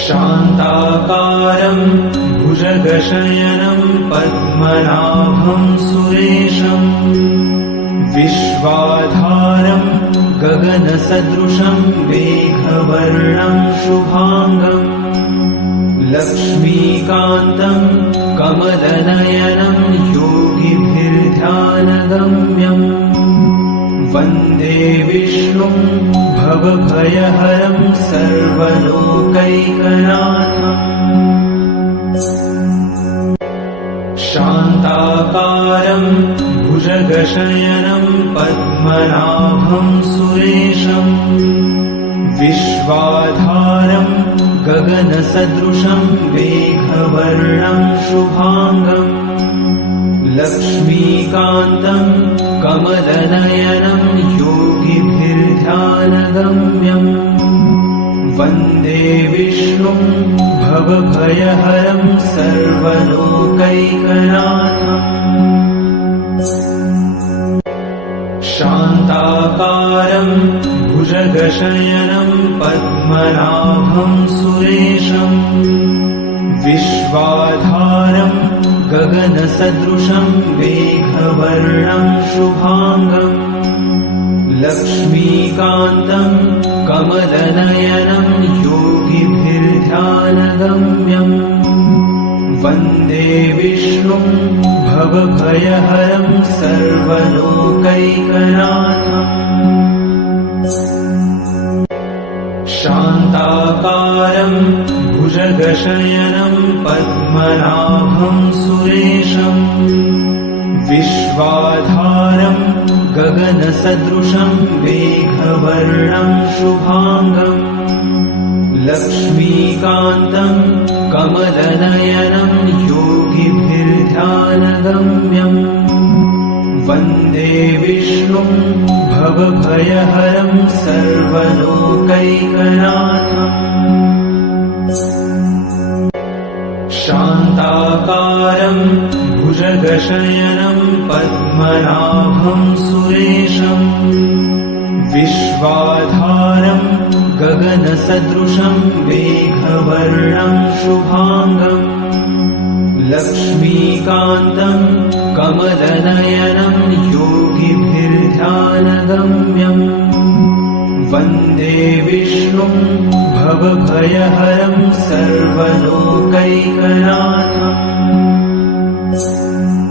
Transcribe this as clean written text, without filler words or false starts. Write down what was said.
शान्ताकारं भुजगशयनं पद्मनाभं सुरेशं विश्वाधारं गगनसदृशं मेघवर्णं शुभांगं लक्ष्मीकान्तं कमलनयनं योगिभिर्ध्यानगम्यम् वन्दे विष्णुं भवभयहरं सर्वलोकैकनाथम् शान्ताकारं भुजगशयनं पद्मनाभं सुरेशं विश्वाधारं गगनसदृशं मेघवर्णं शुभांगं लक्ष्मीकान्तं कमलनयनं योगिभिर्ध्यानगम्यम् वन्दे विष्णुं भवभयहरं सर्वलोकैकनाथम् शान्ताकारं भुजगशयनं पद्मनाभं सुरेशं विश्वाधारं गगनसदृशं मेघवर्णं शुभांगं लक्ष्मीकान्तं कमलनयनं योगिभिर्ध्यानगम्यम् वन्दे विष्णुं भवभयहरं सर्वलोकैकनाथम् शान्ताकारं भुजगशयनं पद्मनाभं सुरेशं विश्वाधारं गगनसदृशं मेघवर्णं शुभांगं लक्ष्मीकान्तं कमलनयनं योगिभिर्ध्यानगम्यम् वन्दे विष्णुं भवभयहरं सर्वलोकैकनाथम् शान्ताकारं भुजगशयनं पद्मनाभं सुरेशं विश्वाधारं गगनसदृशं मेघवर्णं शुभांगं लक्ष्मीकान्तं कमलनयनं योगिभिर्ध्यानगम्यम् वन्दे विष्णुं भवभयहरं सर्वलोकैकनाथम्